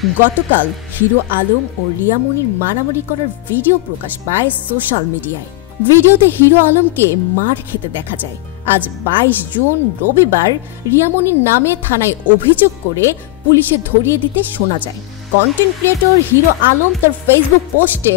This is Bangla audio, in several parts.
গতকাল হিরো আলম ও রিয়া মনির মারামারি করার ভিডিও প্রকাশ পায় সোশ্যাল মিডিয়ায়। ভিডিওতে হিরো আলমকে মার খেতে দেখা যায়। আজ 22 জুন রবিবার রিয়া মনির নামে থানায় অভিযোগ করে পুলিশে ধরিয়ে দিতে শোনা যায়। কন্টেন্ট ক্রিয়েটর হিরো আলম তার ফেসবুক পোস্টে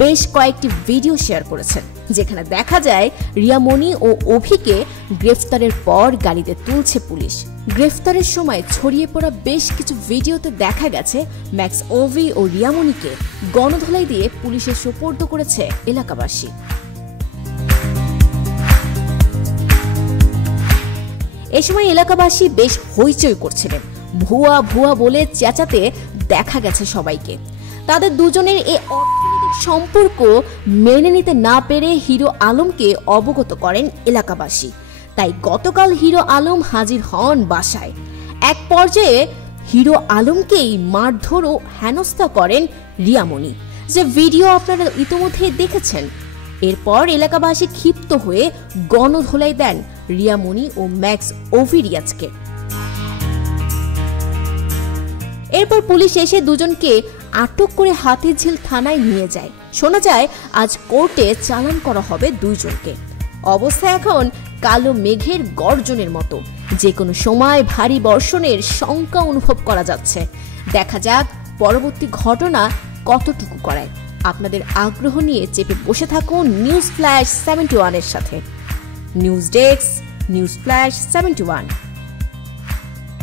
বেশ কয়েকটি ভিডিও শেয়ার করেছেন, যেখানে দেখা যায় রিয়া মনি ও অভিকে গ্রেফতারের পর গাড়িতে তুলছে পুলিশ। গ্রেফতারের সময় ছড়িয়ে পড়া বেশ কিছু ভিডিওতে দেখা গেছে ম্যাক্স ওভি ও রিয়া মনিকে গণধোলাই দিয়ে পুলিশে সোপর্দ করেছে এলাকাবাসী। এ সময় এলাকাবাসী বেশ হইচই করছিলেন। ভুয়া ভুয়া বলে চেঁচাতে দেখা গেছে সবাইকে। তাদের দুজনের এই অর্থনৈতিক সম্পর্ক মেনে নিতে না পেরে হিরো আলমকে অবগত করেন এলাকাবাসী। তাই গতকাল হিরো আলম হাজির হন বাসায়। এক পর্যায়ে হিরো আলমকেই মারধর ও হেনস্থা করেন রিয়া মনি, যে ভিডিও আপনারা ইতিমধ্যেই দেখেছেন। এরপর এলাকাবাসী ক্ষিপ্ত হয়ে গণধোলাই দেন রিয়া মনি ও ম্যাক্স ওভি রিয়াজকে। এরপর পুলিশ এসে দুজনকে আটক করে হাতিঝিল থানায় নিয়ে যায়। শোনা যায় আজ কোর্টে চালান করা হবে দুইজনকে। অবস্থা এখন কালো মেঘের গর্জনের মতো, যে কোনো সময় ভারী বর্ষণের শঙ্কা অনুভব করা যাচ্ছে। দেখা যাক পরবর্তী ঘটনা কতটুকু করায়। আপনাদের আগ্রহ নিয়ে চেপে বসে থাকুন নিউজ ফ্ল্যাশ 71 এর সাথে। News desk, news flash 71।